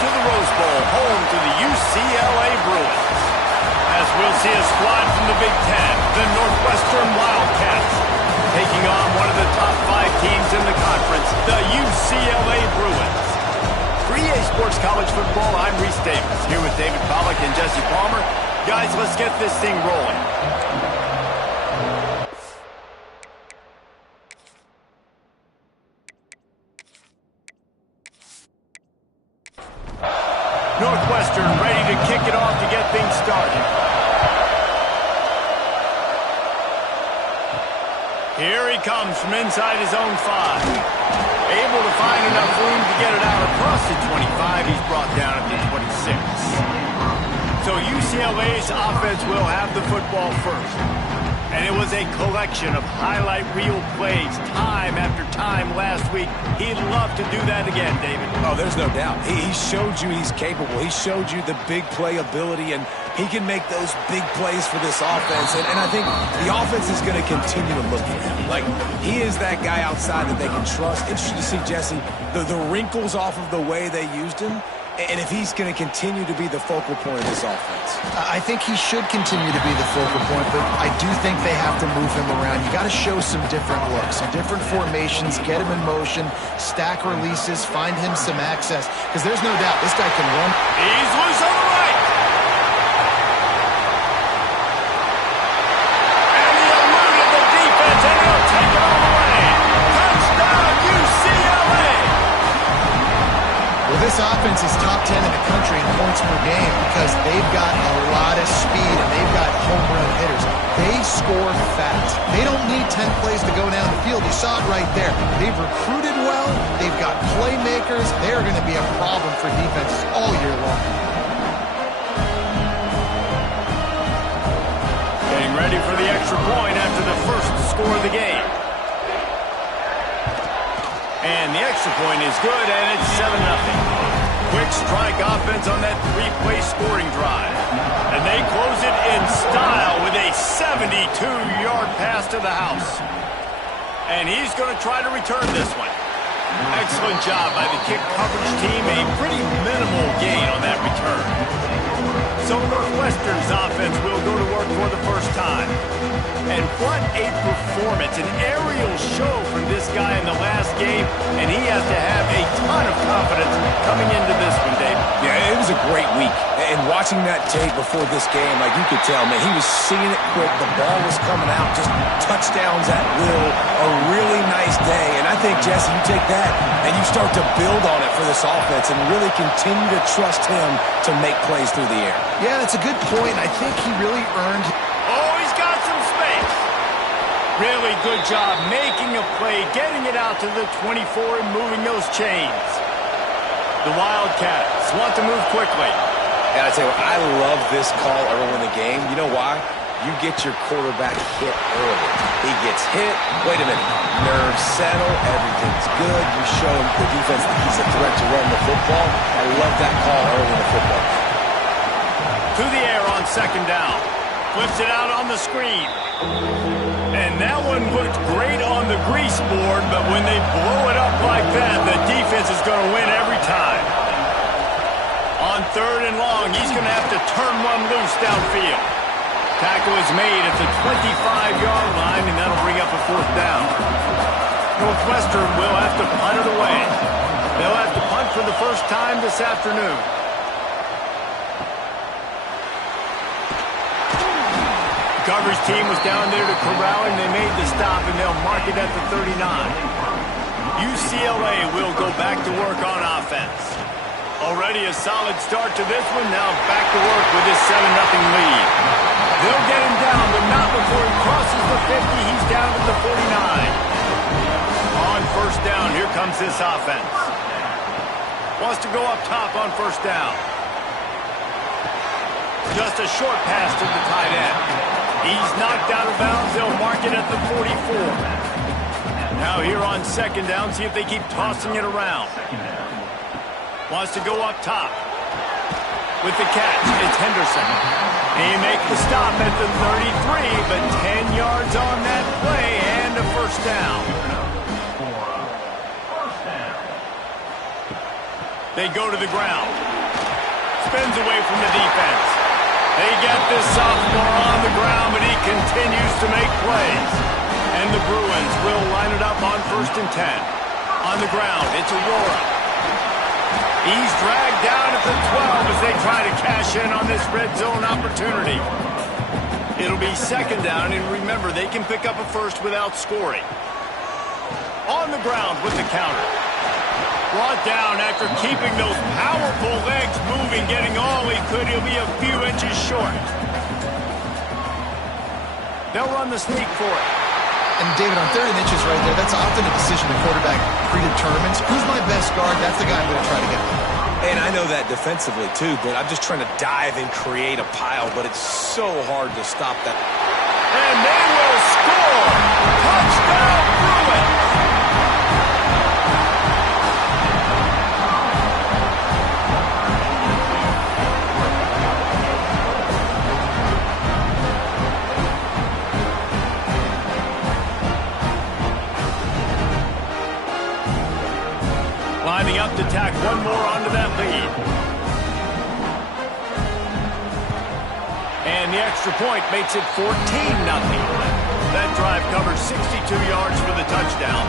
to the Rose Bowl, home to the UCLA Bruins. As we'll see a squad from the Big Ten, the Northwestern Wildcats, taking on one of the top 5 teams in the conference, the UCLA Bruins. For EA Sports College Football, I'm Reese Davis, here with David Pollack and Jesse Palmer. Guys, let's get this thing rolling. Northwestern ready to kick it off to get things started. Here he comes from inside his own 5. Able to find enough room to get it out across the 25. He's brought down at the 26. So UCLA's offense will have the football first. And it was a collection of highlight reel plays time after time last week. He'd love to do that again, David. Oh, there's no doubt. He showed you he's capable. He showed you the big play ability, and he can make those big plays for this offense. And I think the offense is going to continue to look for him. Like, he is that guy outside that they can trust. Interesting to see, Jesse, the wrinkles off of the way they used him, and if he's going to continue to be the focal point of this offense. I think he should continue to be the focal point, but I do think they have to move him around. You got to show some different looks, some different formations, get him in motion, stack releases, find him some access, because there's no doubt this guy can run. He's loose on the right. And he eluded the defense, and he'll take it all the way. Touchdown, UCLA! Well, this offense is top 10 in the country in points per game because they've got a lot of speed and they've got home run hitters. They score fast. They don't need 10 plays to go down the field. You saw it right there. They've recruited well. They've got playmakers. They're going to be a problem for defenses all year long. Getting ready for the extra point after the first score of the game. And the extra point is good, and it's 7-0. Quick strike offense on that 3-play scoring drive. And they close it in style with a 72-yard pass to the house. And he's going to try to return this one. Excellent job by the kick coverage team. A pretty minimal gain on that return. So Northwestern's offense will go to work for the first time. And what a performance, an aerial show from this guy in the last game, and he has to have a ton of confidence coming into this one, Dave. Yeah, it was a great week. And watching that tape before this game, like you could tell, man, he was seeing it quick. The ball was coming out, just touchdowns at will. A really nice day. And I think, Jesse, you take that and you start to build on it for this offense and really continue to trust him to make plays through the air. Yeah, that's a good point. I think he really earned... Oh, he's got some space. Really good job making a play, getting it out to the 24 and moving those chains. The Wildcats want to move quickly. And I tell you what, I love this call early in the game. You know why? You get your quarterback hit early. He gets hit. Wait a minute. Nerves settle. Everything's good. You show the defense that he's a threat to run the football. I love that call early in the football. To the air on second down. Flips it out on the screen. And that one looked great on the grease board, but when they blow it up like that, the defense is going to win every time. On third and long, he's going to have to turn one loose downfield. Tackle is made at the 25-yard line, and that'll bring up a fourth down. Northwestern will have to punt it away. They'll have to punt for the first time this afternoon. The coverage team was down there to corral him. They made the stop, and they'll mark it at the 39. UCLA will go back to work on offense. Already a solid start to this one. Now back to work with this 7-0 lead. They'll get him down, but not before he crosses the 50. He's down at the 49. On first down, here comes this offense. Wants to go up top on first down. Just a short pass to the tight end. He's knocked out of bounds. They'll mark it at the 44. Now here on second down, see if they keep tossing it around. Wants to go up top. With the catch, it's Henderson. He makes the stop at the 33, but 10 yards on that play and a first down. They go to the ground. Spins away from the defense. They get this sophomore on the ground, but he continues to make plays. And the Bruins will line it up on 1st and 10. On the ground, it's Aurora. He's dragged down at the 12 as they try to cash in on this red zone opportunity. It'll be 2nd down, and remember, they can pick up a first without scoring. On the ground with the counter. Brought down after keeping those powerful legs moving, getting all he could. He'll be a few inches short. They'll run the sneak for it. And David, on 3rd and inches right there, that's often a decision the quarterback predetermines. Who's my best guard? That's the guy I'm going to try to get. And I know that defensively, too, but I'm just trying to dive and create a pile, but it's so hard to stop that. And they will score! Touchdown, Bruins! Lining up to tack one more onto that lead. And the extra point makes it 14-0. That drive covered 62 yards for the touchdown.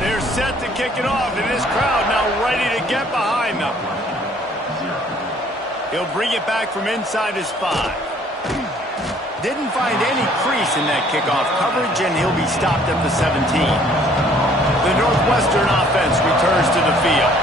They're set to kick it off, and this crowd now ready to get behind them. He'll bring it back from inside his 5. Didn't find any crease in that kickoff coverage, and he'll be stopped at the 17. The Northwestern offense returns to the field.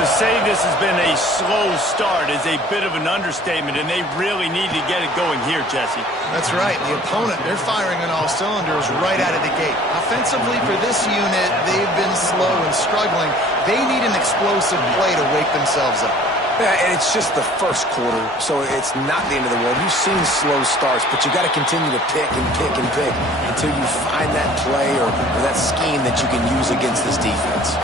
To say this has been a slow start is a bit of an understatement, and they really need to get it going here, Jesse. That's right. The opponent, they're firing on all cylinders right out of the gate. Offensively for this unit, they've been slow and struggling. They need an explosive play to wake themselves up. Yeah, and it's just the first quarter, so it's not the end of the world. You've seen slow starts, but you got to continue to pick and pick and pick until you find that play or that scheme that you can use against this defense.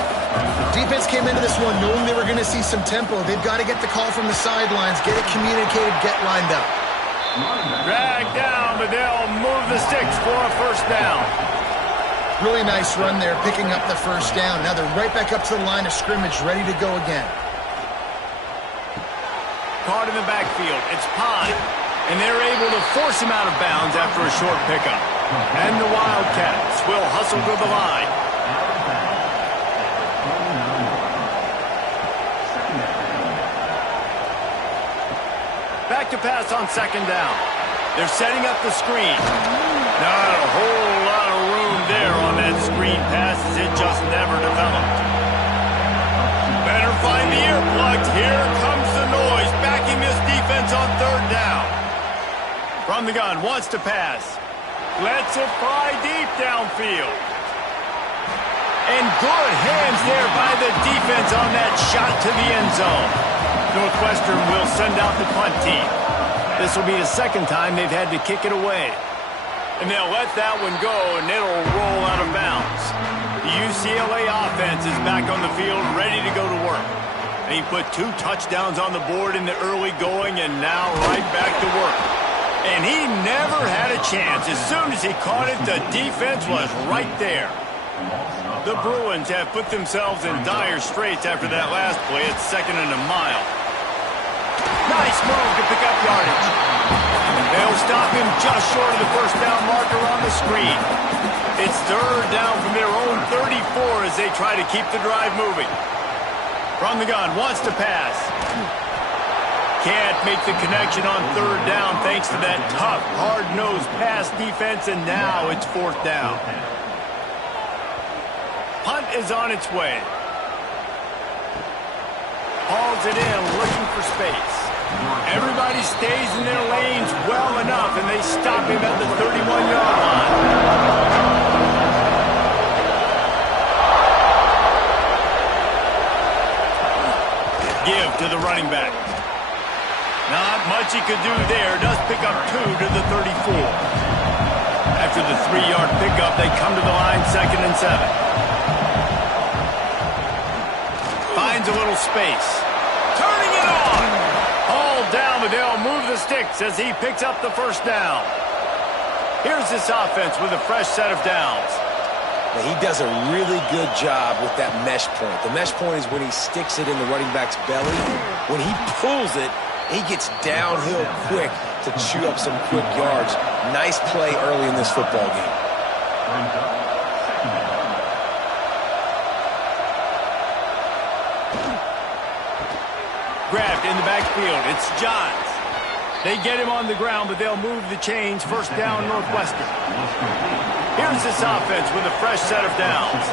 Defense came into this one knowing they were going to see some tempo. They've got to get the call from the sidelines, get it communicated, get lined up. Drag down, but they'll move the sticks for a 1st down. Really nice run there, picking up the 1st down. Now they're right back up to the line of scrimmage, ready to go again. Caught in the backfield, it's Pine. And they're able to force him out of bounds after a short pickup. And the Wildcats will hustle to the line. Back to pass on 2nd down. They're setting up the screen. Not a whole lot of room there on that screen pass as it just never developed. Better find the earplugs. Here comes the noise, backing this defense on 3rd down. From the gun, wants to pass. Lets it fly deep downfield. And good hands there by the defense on that shot to the end zone. Northwestern will send out the punt team. This will be the 2nd time they've had to kick it away. And they'll let that one go, and it'll roll out of bounds. The UCLA offense is back on the field, ready to go to work. He put 2 touchdowns on the board in the early going, and now right back to work. And he never had a chance. As soon as he caught it, the defense was right there. The Bruins have put themselves in dire straits after that last play. It's 2nd and a mile. Nice move to pick up yardage. They'll stop him just short of the 1st down marker on the screen. It's 3rd down from their own 34 as they try to keep the drive moving. From the gun, wants to pass. Can't make the connection on 3rd down thanks to that tough, hard-nosed pass defense, and now it's 4th down. Punt is on its way. Hauls it in, looking for space. Everybody stays in their lanes well enough, and they stop him at the 31-yard line. Give to the running back. Not much he could do there. Does pick up 2 to the 34. After the 3-yard pickup, they come to the line 2nd and 7. Finds a little space. Turning it on. Hauled down, but they'll move the sticks as he picks up the 1st down. Here's this offense with a fresh set of downs. Now, he does a really good job with that mesh point. The mesh point is when he sticks it in the running back's belly. When he pulls it, he gets downhill quick to chew up some quick yards. Nice play early in this football game. Grabbed in the backfield. It's Johns. They get him on the ground, but they'll move the chains. First down, Northwestern. Here's this offense with a fresh set of downs.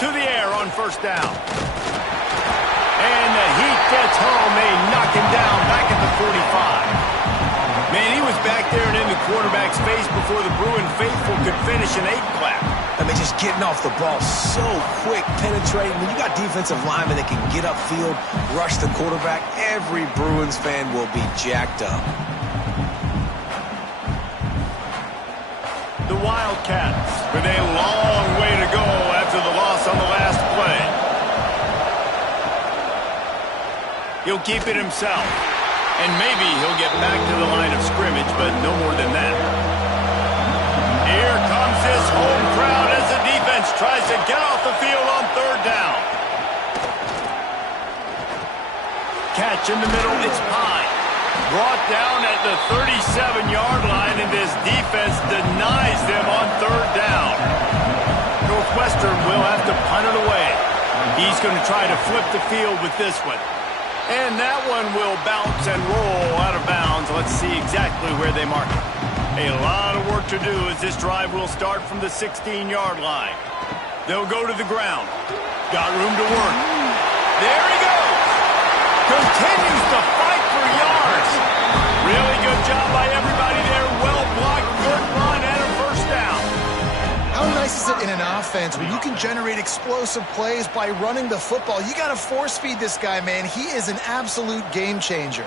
To the air on first down. And the heat gets home. They knock him down back at the 45. Man, he was back there and in the quarterback's face before the Bruin faithful could finish an 8-clap. I mean, just getting off the ball so quick, penetrating. When you got defensive linemen that can get upfield, rush the quarterback, every Bruins fan will be jacked up. The Wildcats with a long way to go after the loss on the last play. He'll keep it himself. And maybe he'll get back to the line of scrimmage, but no more than that. Here comes this home crowd as the defense tries to get off the field on third down. Catch in the middle, it's Pine. Brought down at the 37-yard line, and this defense denies them on third down. Northwestern will have to punt it away. He's going to try to flip the field with this one. And that one will bounce and roll out of bounds. Let's see exactly where they mark it. A lot of work to do as this drive will start from the 16-yard line. They'll go to the ground. Got room to work. There he goes. Continues to fight for yards. Really good job by everybody there. Well blocked, good run, and a first down. How nice is it in an offense when you can generate explosive plays by running the football? You got to force feed this guy, man. He is an absolute game changer.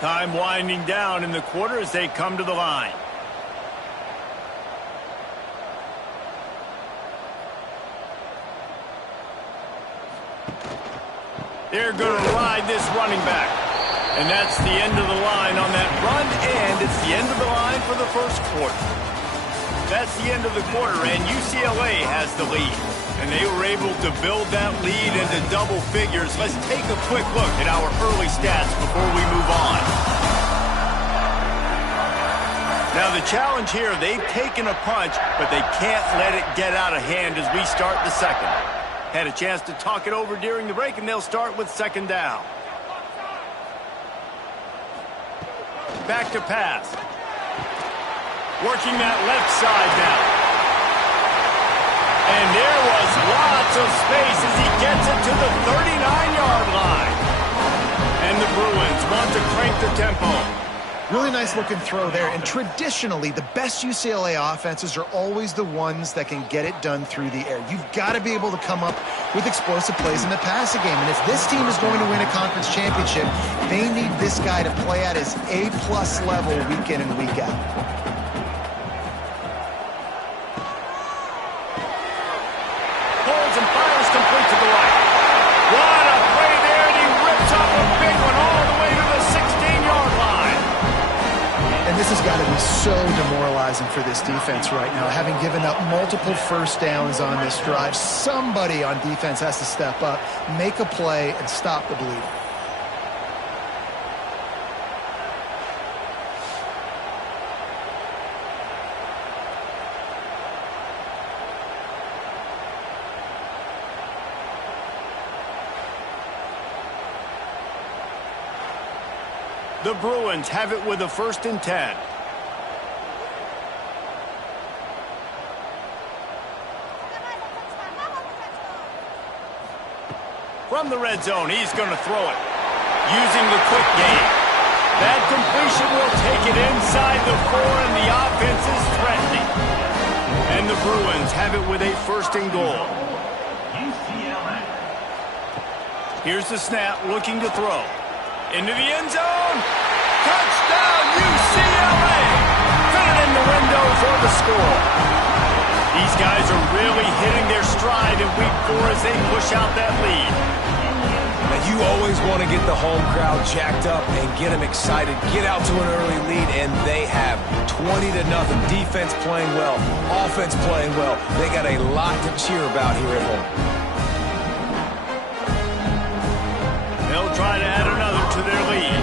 Time winding down in the quarter as they come to the line. They're going to ride this running back. And that's the end of the line on that run, and it's the end of the line for the first quarter. That's the end of the quarter, and UCLA has the lead. And they were able to build that lead into double figures. Let's take a quick look at our early stats before we move on. Now the challenge here, they've taken a punch, but they can't let it get out of hand as we start the second. Had a chance to talk it over during the break, and they'll start with second down. Back to pass. Working that left side down. And there was lots of space as he gets it to the 39-yard line. And the Bruins want to crank the tempo. Really nice looking throw there. And traditionally, the best UCLA offenses are always the ones that can get it done through the air. You've got to be able to come up with explosive plays in the passing game. And if this team is going to win a conference championship, they need this guy to play at his A-plus level week in and week out. Holds and fires complete to the right. What a play there, and he rips off a big one all the way to the 16-yard line. And this has got to be so demoralizing for this defense right now. Having given up multiple first downs on this drive, somebody on defense has to step up, make a play, and stop the bleeding. The Bruins have it with a 1st and 10. From the red zone, he's going to throw it. Using the quick game. That completion will take it inside the 4, and the offense is threatening. And the Bruins have it with a 1st and goal. Here's the snap, looking to throw. Into the end zone. Touchdown, UCLA. Fit it in the window for the score. These guys are really hitting their stride in week 4 as they push out that lead. Now, you always want to get the home crowd jacked up and get them excited. Get out to an early lead, and they have 20-0. Defense playing well. Offense playing well. They got a lot to cheer about here at home. They'll try to add another to their lead.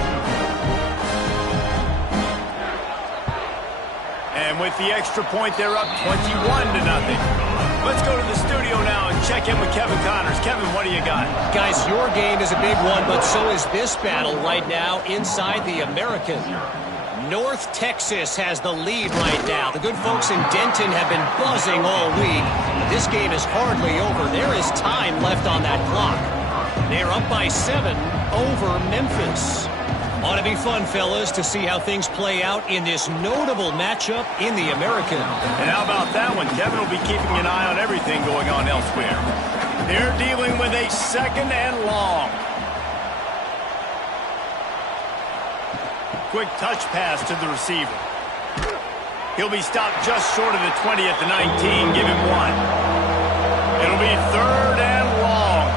And with the extra point, they're up 21-0. Let's go to the studio now and check in with Kevin Connors. Kevin, what do you got? Guys, your game is a big one, but so is this battle right now inside the American. North Texas has the lead right now. The good folks in Denton have been buzzing all week. This game is hardly over. There is time left on that clock. They're up by 7 over Memphis. Ought to be fun, fellas, to see how things play out in this notable matchup in the American. And how about that one? Kevin will be keeping an eye on everything going on elsewhere. They're dealing with a 2nd and long. Quick touch pass to the receiver. He'll be stopped just short of the 20 at the 19. Give him 1. It'll be 3rd and long.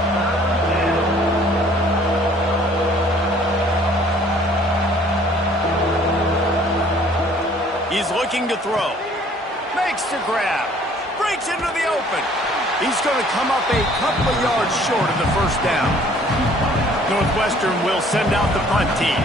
He's looking to throw. Makes the grab. Breaks into the open. He's going to come up a couple of yards short of the first down. Northwestern will send out the punt team.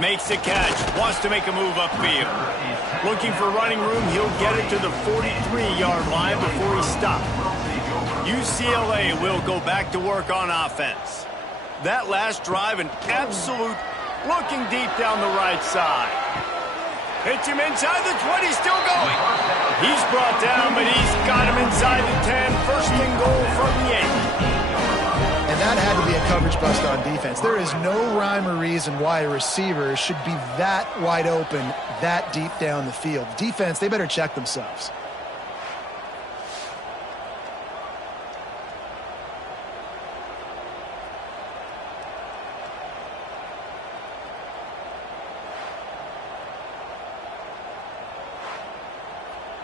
Makes the catch. Wants to make a move upfield. Looking for running room. He'll get it to the 43-yard line before he's stopped. UCLA will go back to work on offense. That last drive, an absolute looking deep down the right side. Hits him inside the 20, still going. He's brought down, but he's got him inside the 10. 1st and goal from the 8. And that had to be a coverage bust on defense. There is no rhyme or reason why a receiver should be that wide open, that deep down the field. Defense, they better check themselves.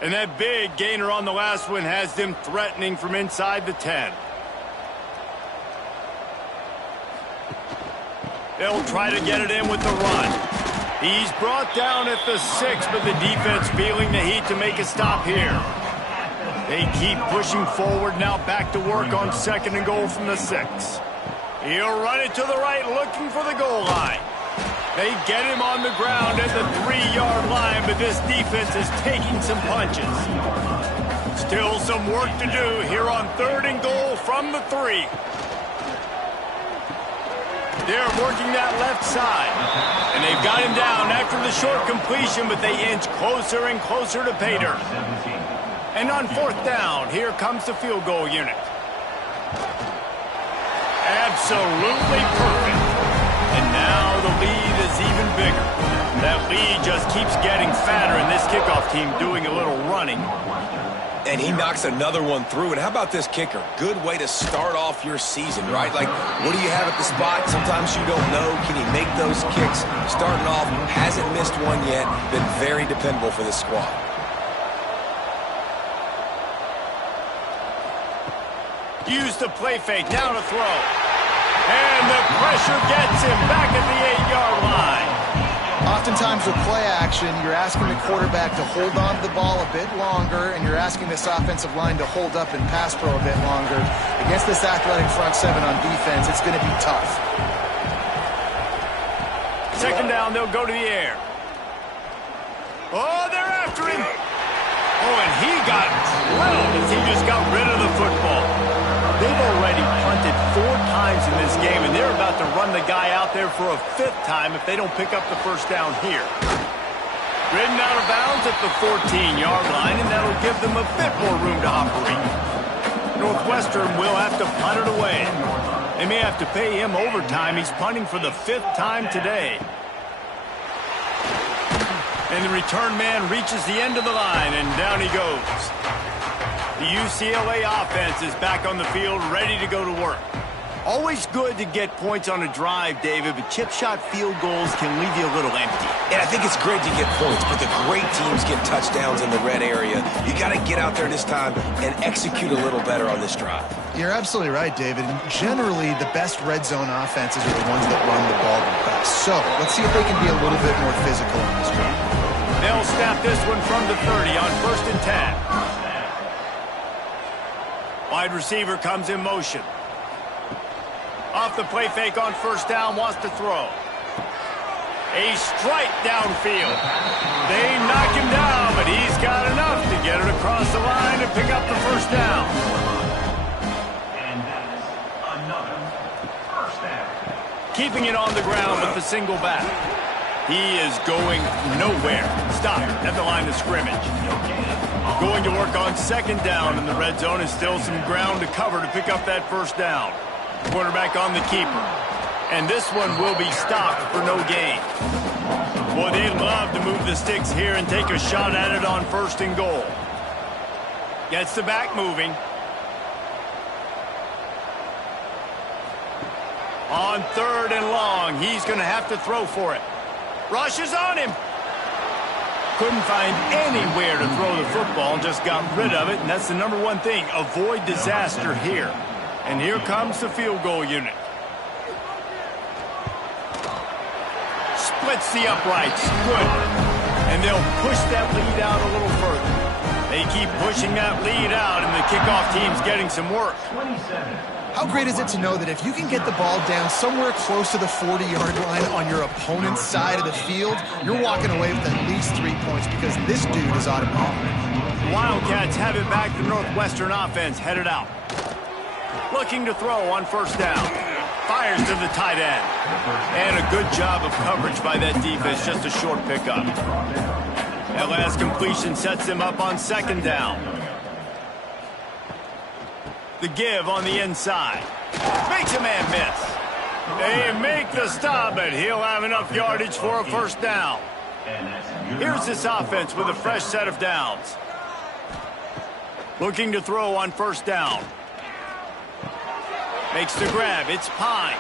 And that big gainer on the last one has them threatening from inside the 10. They'll try to get it in with the run. He's brought down at the 6, but the defense feeling the heat to make a stop here. They keep pushing forward, now back to work on 2nd and goal from the 6. He'll run it to the right, looking for the goal line. They get him on the ground at the 3-yard line, but this defense is taking some punches. Still some work to do here on 3rd and goal from the 3. They're working that left side. And they've got him down after the short completion, but they inch closer and closer to pay dirt. And on 4th down, here comes the field goal unit. Absolutely perfect. And now the lead is even bigger. That lead just keeps getting fatter, and this kickoff team doing a little running. And he knocks another one through. And how about this kicker? Good way to start off your season, right? Like, what do you have at the spot? Sometimes you don't know. Can he make those kicks? Starting off, hasn't missed one yet. Been very dependable for this squad. Use the play fake, down to throw. And the pressure gets him back at the 8-yard line. Oftentimes with play action, you're asking the quarterback to hold on to the ball a bit longer, and you're asking this offensive line to hold up in pass pro a bit longer. Against this athletic front 7 on defense, it's going to be tough. 2nd down, they'll go to the air. Oh, they're after him. Oh, and he got drilled as he just got rid of the football. They've already punted 4 times in this game, and they're about to run the guy out there for a 5th time if they don't pick up the 1st down here. Ridden out of bounds at the 14-yard line, and that'll give them a bit more room to operate. Northwestern will have to punt it away. They may have to pay him overtime. He's punting for the 5th time today. And the return man reaches the end of the line, and down he goes. The UCLA offense is back on the field, ready to go to work. Always good to get points on a drive, David, but chip shot field goals can leave you a little empty. And I think it's great to get points, but the great teams get touchdowns in the red area. You got to get out there this time and execute a little better on this drive. You're absolutely right, David. And generally, the best red zone offenses are the ones that run the ball the best. So let's see if they can be a little bit more physical in this one. They'll snap this one from the 30 on 1st and 10. Wide receiver comes in motion. Off the play fake on 1st down, wants to throw. A strike downfield. They knock him down, but he's got enough to get it across the line and pick up the 1st down. And that is another 1st down. Keeping it on the ground with the single back. He is going nowhere. Stop at the line of scrimmage. Going to work on 2nd down in the red zone, and still some ground to cover to pick up that 1st down. Quarterback on the keeper. And this one will be stopped for no gain. Boy, they'd love to move the sticks here and take a shot at it on 1st and goal. Gets the back moving. On 3rd and long, he's going to have to throw for it. Rushes on him. Couldn't find anywhere to throw the football, just got rid of it, and that's the number one thing. Avoid disaster here. And here comes the field goal unit. Splits the uprights. Good. And they'll push that lead out a little further. They keep pushing that lead out, and the kickoff team's getting some work. 27. How great is it to know that if you can get the ball down somewhere close to the 40-yard line on your opponent's side of the field, you're walking away with at least 3 points because this dude is automatic. Wildcats have it back. The Northwestern offense headed out. Looking to throw on 1st down. Fires to the tight end. And a good job of coverage by that defense. Just a short pickup. That last completion sets them up on 2nd down. The give on the inside. Makes a man miss. They make the stop, but he'll have enough yardage for a 1st down. Here's this offense with a fresh set of downs. Looking to throw on 1st down. Makes the grab. It's Pine.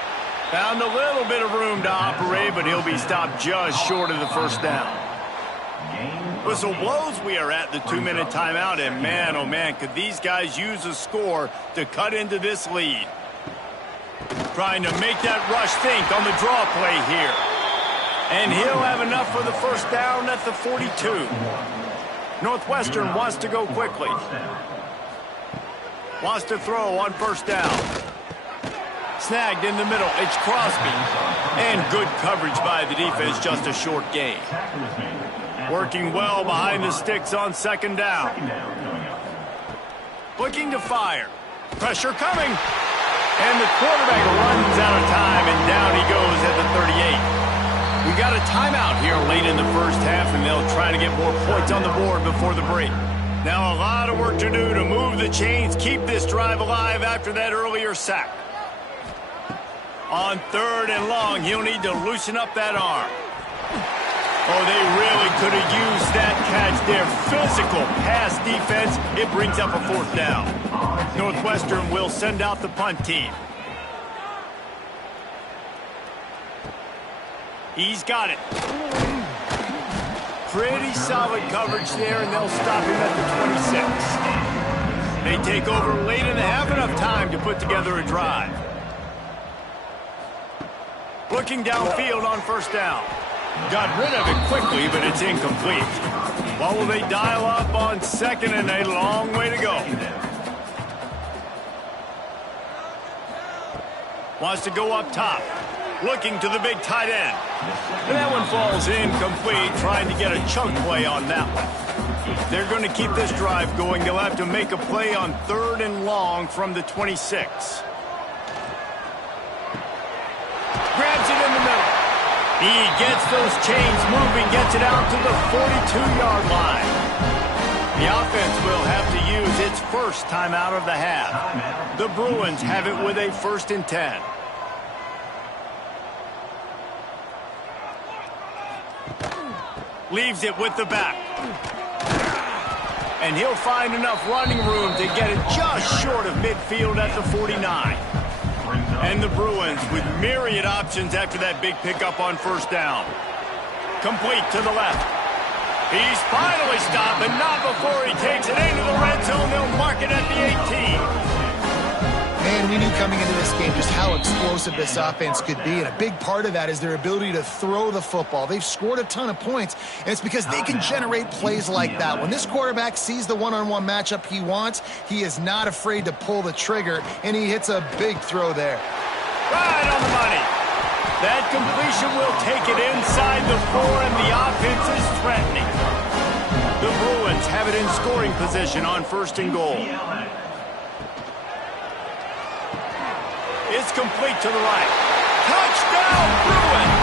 Found a little bit of room to operate, but he'll be stopped just short of the 1st down. Whistle blows. We are at the 2-minute timeout, and man, oh man, could these guys use a score to cut into this lead. Trying to make that rush think on the draw play here. And he'll have enough for the 1st down at the 42. Northwestern wants to go quickly. Wants to throw on 1st down. Snagged in the middle. It's Crosby. And good coverage by the defense, just a short gain. Working well behind the sticks on 2nd down. Looking to fire. Pressure coming. And the quarterback runs out of time, and down he goes at the 38. We got a timeout here late in the 1st half, and they'll try to get more points on the board before the break. Now a lot of work to do to move the chains, keep this drive alive after that earlier sack. On 3rd and long, he'll need to loosen up that arm. Oh, they really could have used that catch there. Physical pass defense. It brings up a 4th down. Northwestern will send out the punt team. He's got it. Pretty solid coverage there, and they'll stop him at the 26. They take over late in the half, enough time to put together a drive. Looking downfield on 1st down. Got rid of it quickly, but it's incomplete. What will they dial up on 2nd, and a long way to go. Wants to go up top. Looking to the big tight end. And that one falls incomplete, trying to get a chunk play on that one. They're going to keep this drive going. They'll have to make a play on 3rd and long from the 26. Grabs it in the middle. He gets those chains moving, gets it out to the 42-yard line. The offense will have to use its 1st timeout of the half. The Bruins have it with a 1st and 10. Leaves it with the back. And he'll find enough running room to get it just short of midfield at the 49. And the Bruins with myriad options after that big pickup on 1st down. Complete to the left. He's finally stopped, but not before he takes it into the red zone. They'll mark it at the 18. Man, we knew coming into this game just how explosive this offense could be, and a big part of that is their ability to throw the football. They've scored a ton of points, and it's because they can generate plays like that. When this quarterback sees the one-on-one matchup he wants, he is not afraid to pull the trigger, and he hits a big throw there. Right on the money. That completion will take it inside the 4, and the offense is threatening. The Bruins have it in scoring position on 1st and goal. It's complete to the right. Touchdown, Bruins!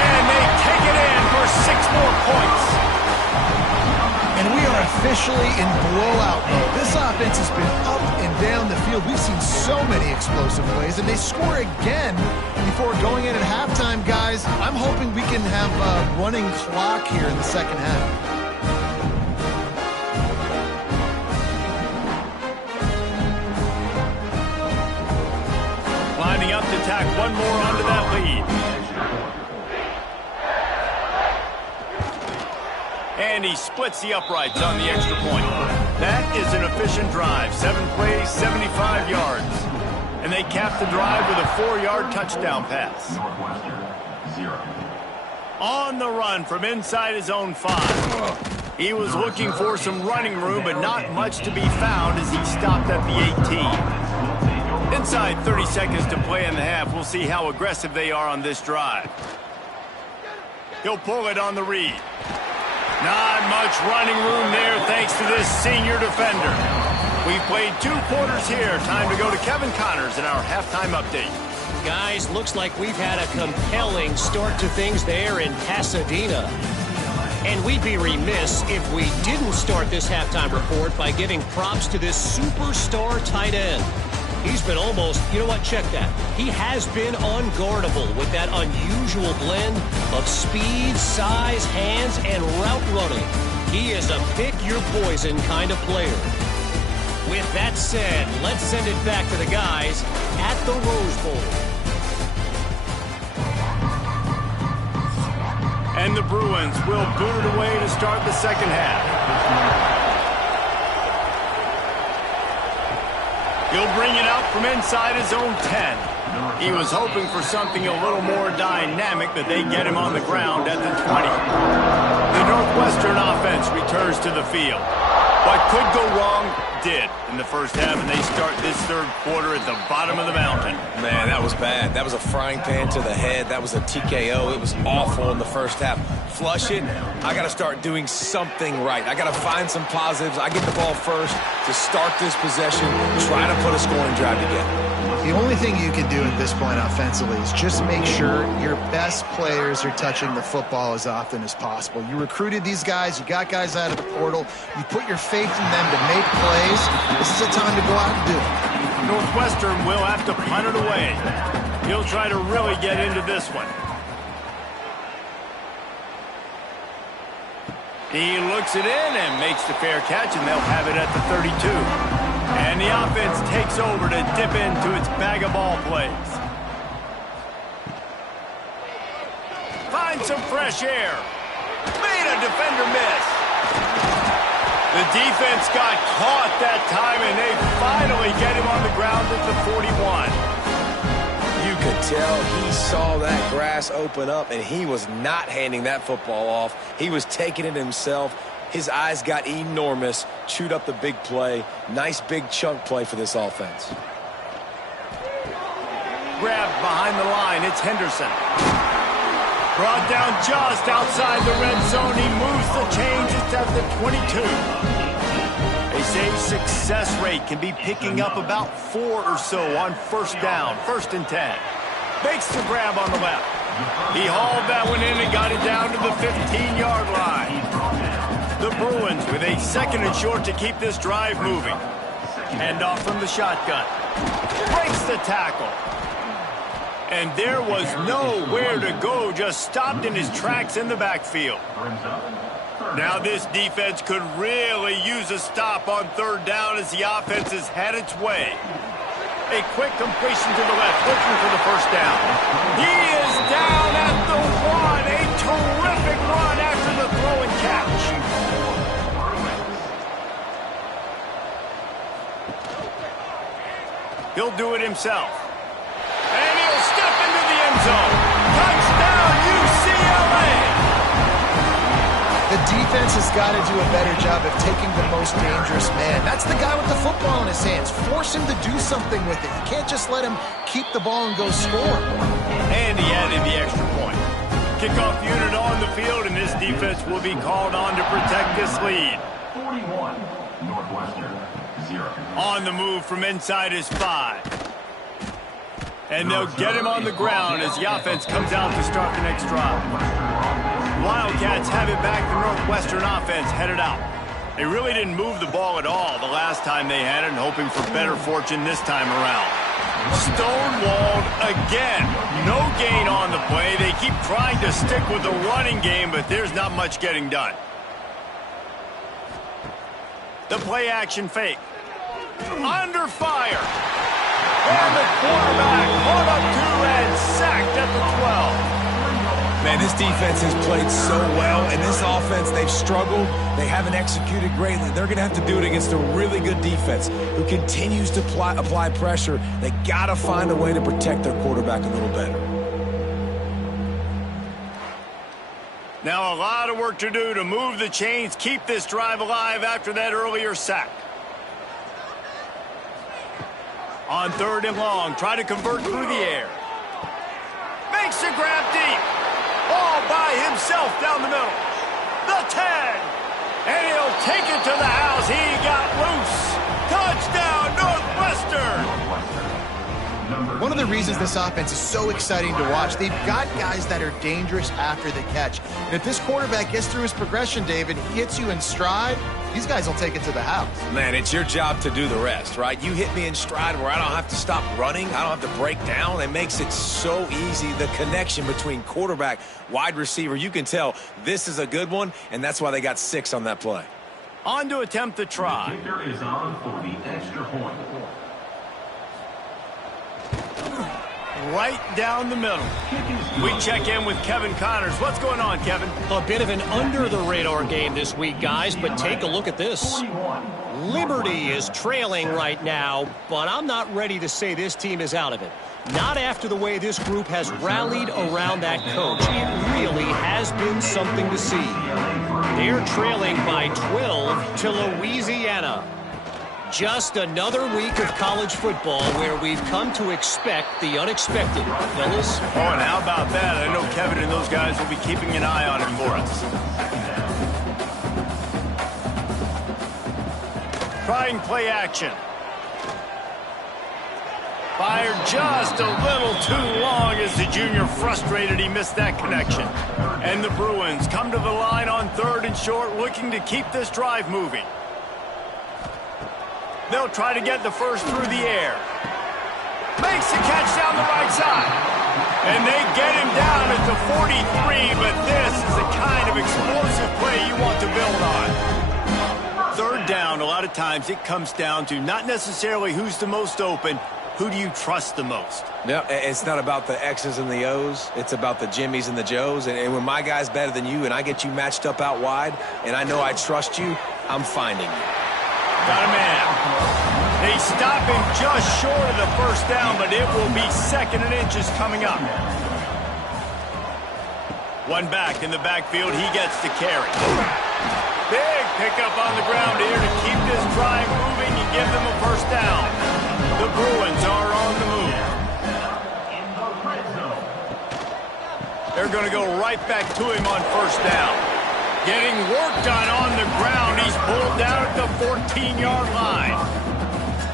And they take it in for 6 more points. And we are officially in blowout mode. This offense has been up and down the field. We've seen so many explosive plays, and they score again before going in at halftime, guys. I'm hoping we can have a running clock here in the second half. Lining up to tack one more onto that lead. And he splits the uprights on the extra point. That is an efficient drive. 7 plays, 75 yards. And they cap the drive with a 4-yard touchdown pass. Northwestern, 0. On the run from inside his own 5. He was looking for some running room, but not much to be found as he stopped at the 18. Inside 30 seconds to play in the half. We'll see how aggressive they are on this drive. He'll pull it on the read. Not much running room there thanks to this senior defender. We've played 2 quarters here. Time to go to Kevin Connors in our halftime update. Guys, looks like we've had a compelling start to things there in Pasadena. And we'd be remiss if we didn't start this halftime report by giving props to this superstar tight end. He's been almost, you know what, check that. He has been unguardable with that unusual blend of speed, size, hands, and route running. He is a pick-your-poison kind of player. With that said, let's send it back to the guys at the Rose Bowl. And the Bruins will boot it away to start the second half. He'll bring it out from inside his own 10. He was hoping for something a little more dynamic, but they get him on the ground at the 20. The Northwestern offense returns to the field. What could go wrong did in the first half, and they start this 3rd quarter at the bottom of the mountain. Man, that was bad. That was a frying pan to the head. That was a TKO. It was awful in the first half. Flush it. I got to start doing something right. I got to find some positives. I get the ball first to start this possession, try to put a scoring drive together. The only thing you can do at this point offensively is just make sure your best players are touching the football as often as possible. You recruited these guys. You got guys out of the portal. You put your faith in them to make plays. This is a time to go out and do it. Northwestern will have to punt it away. He'll try to really get into this one. He looks it in and makes the fair catch, and they'll have it at the 32. And the offense takes over to dip into its bag of ball plays. Find some fresh air. Made a defender miss. The defense got caught that time, and they finally get him on the ground at the 41. You could tell he saw that grass open up, and he was not handing that football off. He was taking it himself. His eyes got enormous, chewed up the big play. Nice big chunk play for this offense. Grabbed behind the line, it's Henderson. Brought down just outside the red zone. He moves the chains. It's at the 22. They say success rate can be picking up about 4 or so on 1st down, 1st and 10. Makes the grab on the left. He hauled that one in and got it down to the 15-yard line. The Bruins with a 2nd and short to keep this drive moving. Hand off from the shotgun. Breaks the tackle. And there was nowhere to go, just stopped in his tracks in the backfield. Now this defense could really use a stop on 3rd down as the offense has had its way. A quick completion to the left, looking for the 1st down. He is down at the 1. A terrific run after the throw and catch. He'll do it himself. And he'll step into the end zone. Touchdown, UCLA! The defense has got to do a better job of taking the most dangerous man. That's the guy with the football in his hands. Force him to do something with it. You can't just let him keep the ball and go score. And he added the extra point. Kickoff unit on the field, and this defense will be called on to protect this lead. 41, Northwestern, 0. On the move from inside his 5. And they'll get him on the ground as the offense comes out to start the next drive. Wildcats have it back. The Northwestern offense headed out. They really didn't move the ball at all the last time they had it, and hoping for better fortune this time around. Stonewalled again. No gain on the play. They keep trying to stick with the running game, but there's not much getting done. The play action fake. Under fire. And the quarterback caught up to and sacked at the 12. Man, this defense has played so well, and this offense, they've struggled. They haven't executed greatly. They're going to have to do it against a really good defense who continues to apply pressure. They got to find a way to protect their quarterback a little better. Now a lot of work to do to move the chains, keep this drive alive after that earlier sack. On 3rd and long, try to convert through the air. Makes a grab deep. All by himself down the middle. The 10. And he'll take it to the house. He got loose. Touchdown, Northwestern. One of the reasons this offense is so exciting to watch, they've got guys that are dangerous after the catch. And if this quarterback gets through his progression, David, he hits you in stride, these guys will take it to the house. Man, it's your job to do the rest, right? You hit me in stride where I don't have to stop running. I don't have to break down. It makes it so easy. The connection between quarterback, wide receiver, you can tell this is a good one, and that's why they got 6 on that play. On to attempt the try. The kicker is on for the extra point. Right down the middle. We check in with Kevin Connors. What's going on, Kevin? A bit of an under-the-radar game this week, guys, but take a look at this. Liberty is trailing right now, but I'm not ready to say this team is out of it. Not after the way this group has rallied around that coach. It really has been something to see. They're trailing by 12 to Louisiana. Just another week of college football where we've come to expect the unexpected. Fellas? Oh, and how about that? I know Kevin and those guys will be keeping an eye on it for us. Trying play action. Fired just a little too long as the junior frustrated he missed that connection. And the Bruins come to the line on 3rd and short, looking to keep this drive moving. They'll try to get the first through the air. Makes the catch down the right side. And they get him down at the 43, but this is the kind of explosive play you want to build on. 3rd down, a lot of times it comes down to not necessarily who's the most open, who do you trust the most? No, it's not about the X's and the O's. It's about the Jimmys and the Joes. And when my guy's better than you and I get you matched up out wide and I know I trust you, I'm finding you. Got a man. They stop him just short of the first down, but it will be 2nd and inches coming up. One back in the backfield. He gets to carry. Big pickup on the ground here to keep this drive moving and give them a first down. The Bruins are on the move. They're going to go right back to him on first down. Getting work done on the ground. He's pulled down at the 14-yard line.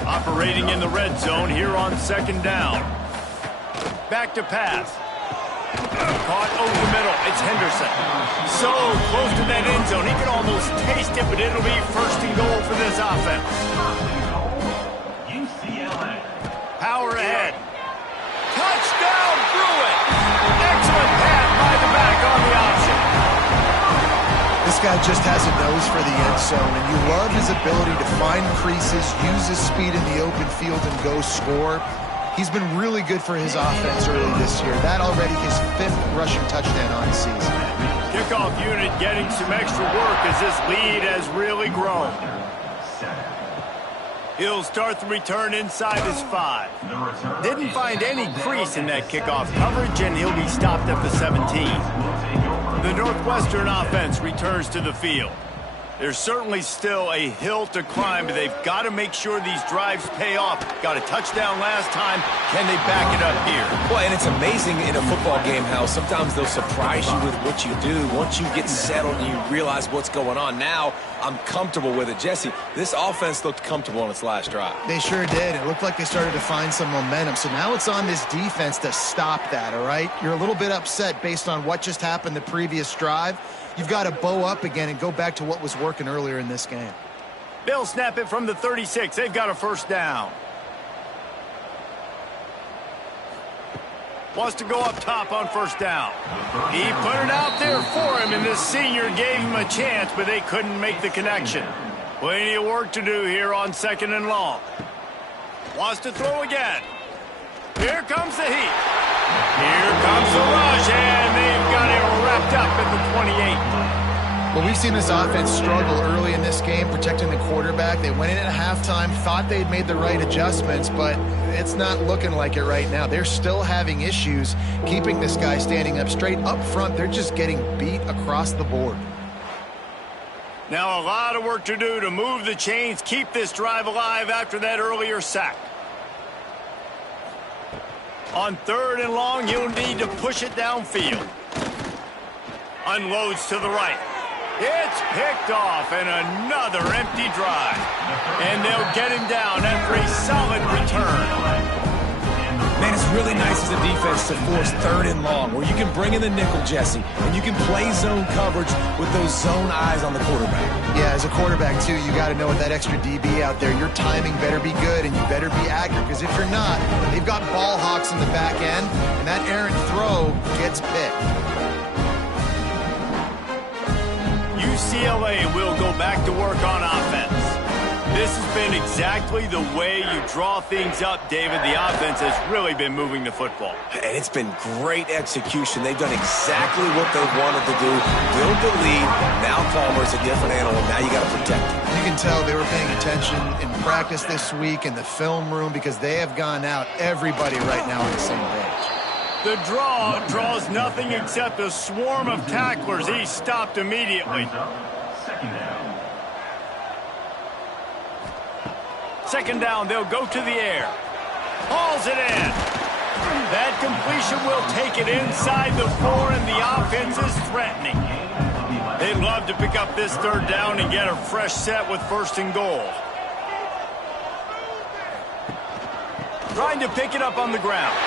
Operating in the red zone here on 2nd down. Back to pass. Caught over the middle. It's Henderson. So close to that end zone. He can almost taste it, but it'll be 1st and goal for this offense. UCLA. Power ahead. Touchdown, Bruins. Excellent pass by the back on the option. This guy just has a nose for the end zone, and you love his ability to find creases, use his speed in the open field, and go score. He's been really good for his offense early this year. That already his 5th rushing touchdown on the season. Kickoff unit getting some extra work as this lead has really grown. He'll start the return inside his 5. Didn't find any crease in that kickoff coverage, and he'll be stopped at the 17. The Northwestern offense returns to the field. There's certainly still a hill to climb, but they've got to make sure these drives pay off. Got a touchdown last time. Can they back it up here? Well, and it's amazing in a football game how sometimes they'll surprise you with what you do. Once you get settled and you realize what's going on, now I'm comfortable with it. Jesse, this offense looked comfortable on its last drive. They sure did. It looked like they started to find some momentum. So now it's on this defense to stop that, all right? You're a little bit upset based on what just happened the previous drive. You've got to bow up again and go back to what was working earlier in this game. They'll snap it from the 36. They've got a first down. Wants to go up top on first down. He put it out there for him, and this senior gave him a chance, but they couldn't make the connection. Plenty of work to do here on 2nd and long. Wants to throw again. Here comes the heat. Here comes the rush, and they've got it wrapped up at the 28. Well, we've seen this offense struggle early in this game, protecting the quarterback. They went in at halftime, thought they'd made the right adjustments, but it's not looking like it right now. They're still having issues keeping this guy standing up straight. Up front, they're just getting beat across the board. Now a lot of work to do to move the chains, keep this drive alive after that earlier sack. On 3rd and long, you'll need to push it downfield. Unloads to the right. It's picked off, and another empty drive. And they'll get him down after a solid return. Man, it's really nice as a defense to force 3rd and long, where you can bring in the nickel, Jesse, and you can play zone coverage with those zone eyes on the quarterback. Yeah, as a quarterback, too, you got to know with that extra DB out there, your timing better be good and you better be accurate, because if you're not, they've got ball hawks in the back end, and that errant throw gets picked. UCLA will go back to work on offense. This has been exactly the way you draw things up, David. The offense has really been moving the football. And it's been great execution. They've done exactly what they wanted to do. Build the lead. Now Palmer's a different animal. Now you got to protect him. You can tell they were paying attention in practice this week in the film room, because they have gone out, everybody right now on the same page. The draw draws nothing except a swarm of tacklers. He stopped immediately. 2nd down, they'll go to the air. Hauls it in. That completion will take it inside the 4, and the offense is threatening. They'd love to pick up this 3rd down and get a fresh set with 1st and goal. Trying to pick it up on the ground.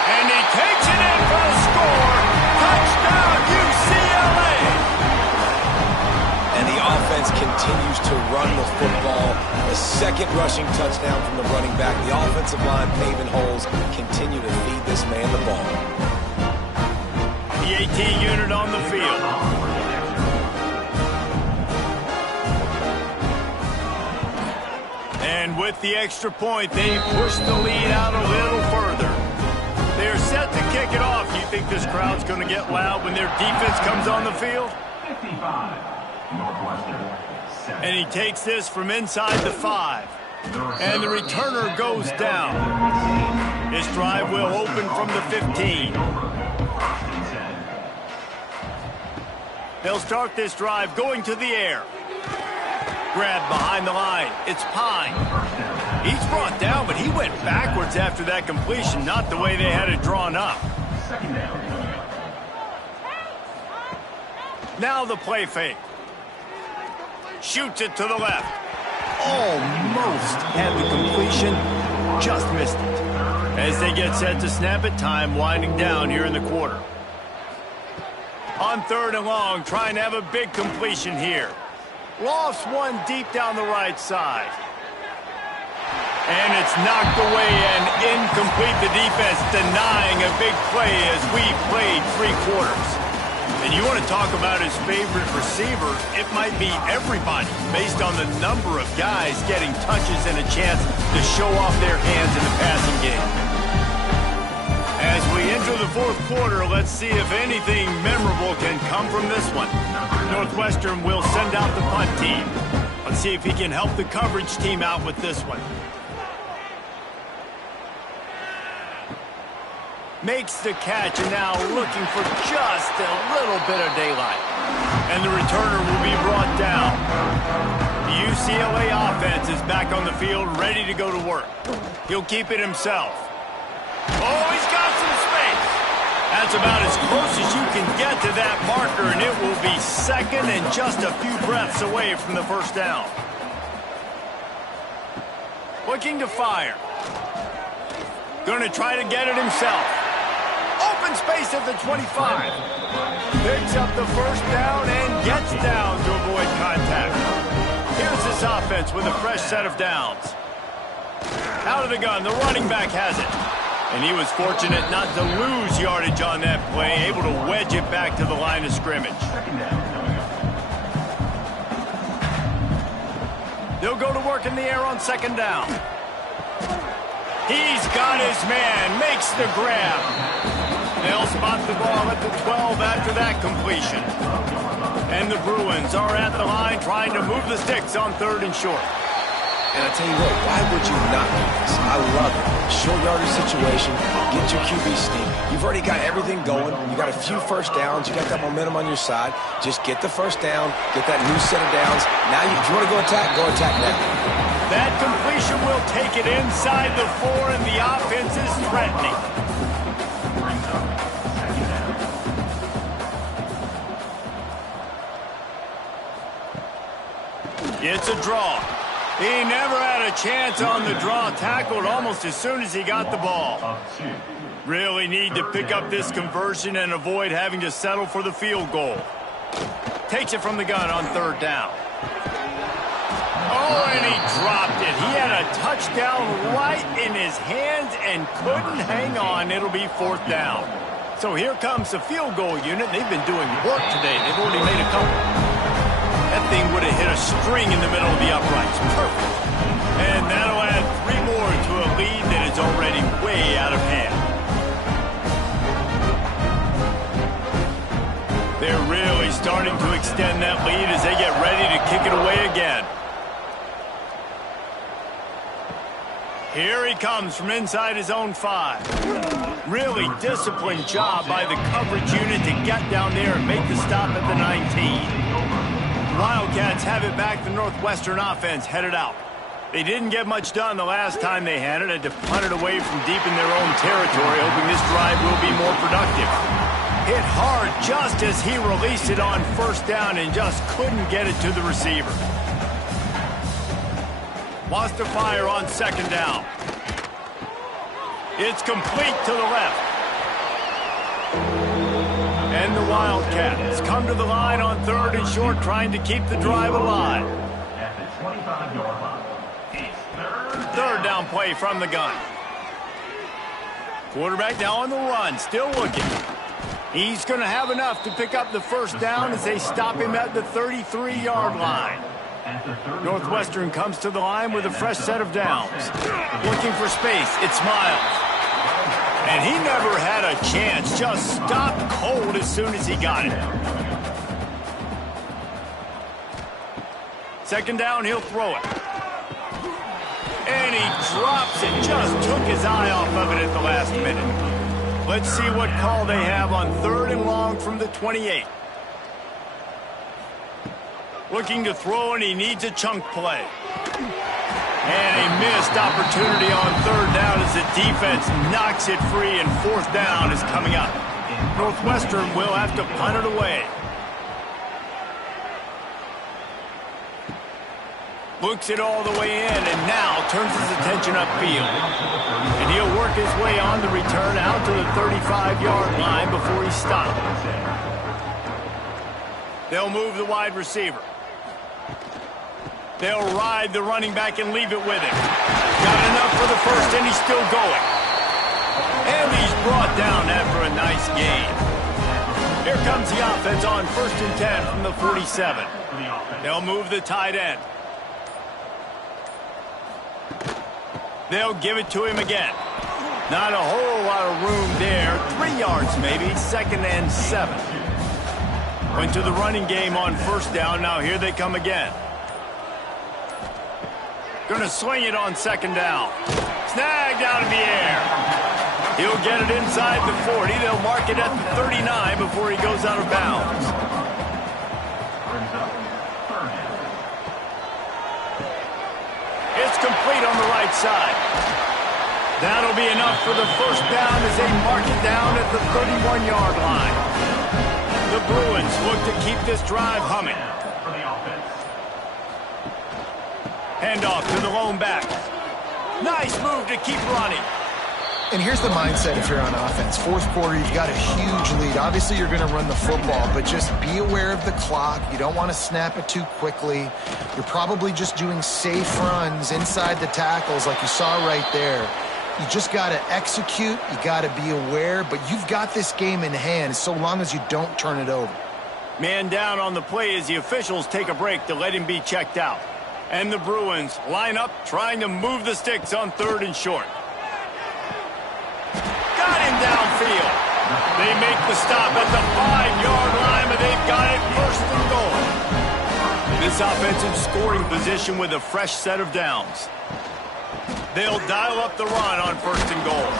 And he takes it in for a score. Touchdown, UCLA! And the offense continues to run the football. A 2nd rushing touchdown from the running back. The offensive line paving holes. Continue to feed this man the ball. The AT unit on the field. And with the extra point, they push the lead out a little further. They're set to kick it off. You think this crowd's going to get loud when their defense comes on the field? 55. Northwestern. And he takes this from inside the 5. And the returner goes down. This drive will open from the 15. They'll start this drive going to the air. Grab behind the line. It's Pine. He's brought down, but he went backwards after that completion, not the way they had it drawn up. Now the play fake. Shoots it to the left. Almost had the completion, just missed it. As they get set to snap it, time winding down here in the quarter. On 3rd and long, trying to have a big completion here. Lofts one deep down the right side. And it's knocked away and incomplete. The defense denying a big play as we played 3 quarters. And you want to talk about his favorite receiver, it might be everybody based on the number of guys getting touches and a chance to show off their hands in the passing game. As we enter the 4th quarter, let's see if anything memorable can come from this one. Northwestern will send out the punt team. On see if he can help the coverage team out with this one. Makes the catch, and now looking for just a little bit of daylight. And the returner will be brought down. The UCLA offense is back on the field, ready to go to work. He'll keep it himself. Oh, he's got some space. That's about as close as you can get to that marker, and it will be second and just a few breaths away from the first down. Looking to fire. Going to try to get it himself. Open space at the 25. Picks up the first down and gets down to avoid contact. Here's this offense with a fresh set of downs. Out of the gun, the running back has it. And he was fortunate not to lose yardage on that play, able to wedge it back to the line of scrimmage. They'll go to work in the air on second down. He's got his man, makes the grab. They'll spot the ball at the 12 after that completion. And the Bruins are at the line trying to move the sticks on third and short. And I tell you what, why would you not do this? I love it. Short yardage situation, get your QB steam. You've already got everything going. You got a few first downs. You got that momentum on your side. Just get the first down, get that new set of downs. Now, if you want to go attack now. That completion will take it inside the 4, and the offense is threatening. It's a draw. He never had a chance on the draw. Tackled almost as soon as he got the ball. Really need to pick up this conversion and avoid having to settle for the field goal. Takes it from the gun on third down. Oh, and he dropped it. He had a touchdown right in his hands and couldn't hang on. It'll be fourth down. So here comes the field goal unit. They've been doing work today. They've already made a couple. That thing would have hit a string in the middle of the uprights. Perfect. And that'll add 3 more to a lead that is already way out of hand. They're really starting to extend that lead as they get ready to kick it away again. Here he comes from inside his own 5. Really disciplined job by the coverage unit to get down there and make the stop at the 19. Wildcats have it back. The Northwestern offense headed out. They didn't get much done the last time they had it. Had to punt it away from deep in their own territory, hoping this drive will be more productive. Hit hard just as he released it on first down and just couldn't get it to the receiver. Wants to fire on second down. It's complete to the left. And the Wildcats come to the line on third and short, trying to keep the drive alive. At the 25-yard line, it's Third down play from the gun. Quarterback now on the run, still looking. He's going to have enough to pick up the first down as they stop him at the 33-yard line. Northwestern comes to the line with a fresh set of downs. Looking for space, it's Miles. And he never had a chance, just stopped cold as soon as he got it. Second down, he'll throw it. And he drops it, just took his eye off of it at the last minute. Let's see what call they have on third and long from the 28. Looking to throw, and he needs a chunk play. And a missed opportunity on third down as the defense knocks it free, and fourth down is coming up. Northwestern will have to punt it away. Looks it all the way in, and now turns his attention upfield. And he'll work his way on the return out to the 35-yard line before he stopped. They'll move the wide receiver. They'll ride the running back and leave it with him. Got enough for the first, and he's still going. And he's brought down after a nice gain. Here comes the offense on 1st and 10 from the 47. They'll move the tight end. They'll give it to him again. Not a whole lot of room there. 3 yards maybe, 2nd and 7. Went to the running game on first down. Now here they come again. Going to swing it on second down. Snagged out in the air. He'll get it inside the 40. They'll mark it at the 39 before he goes out of bounds. It's complete on the right side. That'll be enough for the first down as they mark it down at the 31-yard line. The Bruins look to keep this drive humming. Handoff to the lone back. Nice move to keep running. And here's the mindset if you're on offense. Fourth quarter, you've got a huge lead. Obviously, you're going to run the football, but just be aware of the clock. You don't want to snap it too quickly. You're probably just doing safe runs inside the tackles like you saw right there. You just got to execute. You got to be aware, but you've got this game in hand so long as you don't turn it over. Man down on the play as the officials take a break to let him be checked out. And the Bruins line up trying to move the sticks on 3rd and short. Got him downfield. They make the stop at the 5-yard line, but they've got it 1st and goal. This offensive scoring position with a fresh set of downs. They'll dial up the run on 1st and goal.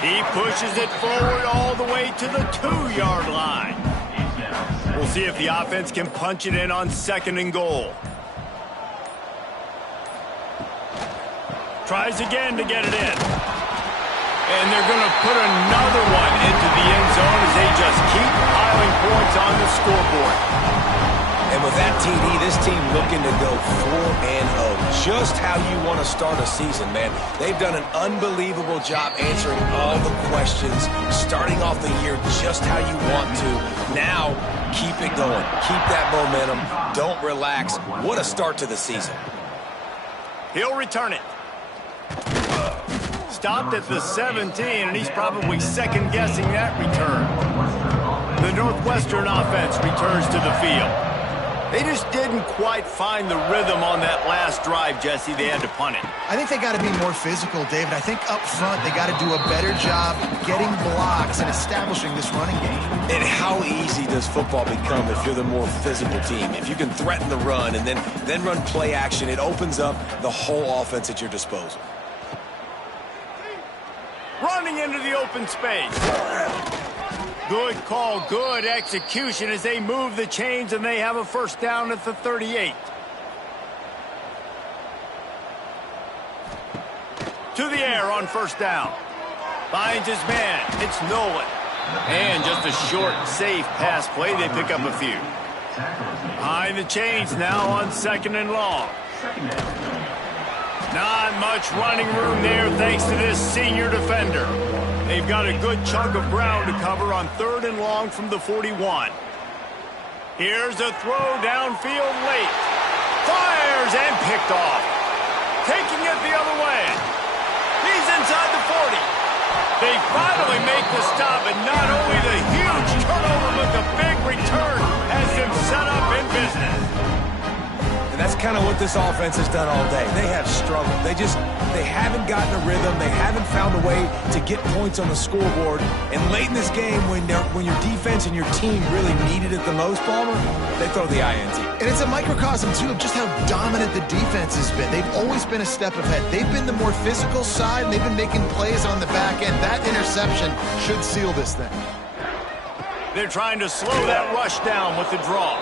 He pushes it forward all the way to the 2-yard line. We'll see if the offense can punch it in on 2nd and goal. Tries again to get it in. And they're going to put another one into the end zone as they just keep piling points on the scoreboard. And with that TD, this team looking to go 4-0. Just how you want to start a season, man. They've done an unbelievable job answering all the questions, starting off the year just how you want to. Now, keep it going. Keep that momentum. Don't relax. What a start to the season. He'll return it. Stopped at the 17, and he's probably second-guessing that return. The Northwestern offense returns to the field. They just didn't quite find the rhythm on that last drive, Jesse. They had to punt it. I think they got to be more physical, David. I think up front they got to do a better job getting blocks and establishing this running game. And how easy does football become if you're the more physical team? If you can threaten the run and then run play action, it opens up the whole offense at your disposal. Running into the open space. Good call, good execution as they move the chains and they have a first down at the 38. To the air on first down. Finds his man. It's Nolan. And just a short, safe pass play. They pick up a few. Behind the chains now on 2nd and long. Not much running room there thanks to this senior defender. They've got a good chunk of ground to cover on 3rd and long from the 41. Here's a throw downfield late. Fires and picked off. Taking it the other way. He's inside the 40. They finally make the stop, and not only the huge turnover, but the big return has them set up in business. And that's kind of what this offense has done all day. They have struggled. They haven't gotten a rhythm. They haven't found a way to get points on the scoreboard. And late in this game, when your defense and your team really needed it the most, Palmer, they throw the INT. And it's a microcosm, too, of just how dominant the defense has been. They've always been a step ahead. They've been the more physical side, and they've been making plays on the back end. That interception should seal this thing. They're trying to slow that rush down with the draw.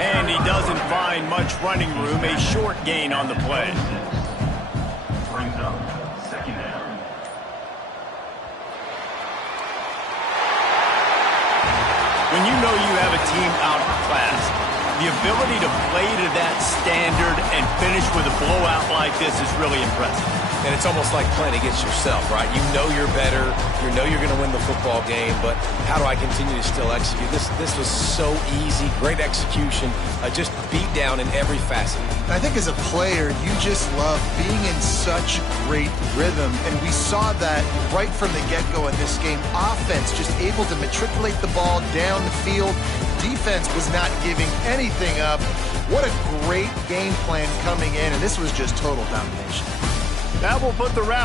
And he doesn't find much running room, a short gain on the play. Brings up 2nd down. When you know you have a team outclassed, the ability to play to that standard and finish with a blowout like this is really impressive. And it's almost like playing against yourself, right? You know you're better. You know you're going to win the football game, but how do I continue to still execute? This was so easy. Great execution. Just beat down in every facet. I think as a player, you just love being in such great rhythm, and we saw that right from the get-go in this game. Offense just able to matriculate the ball down the field. Defense was not giving anything up. What a great game plan coming in, and this was just total domination. That will put the wrap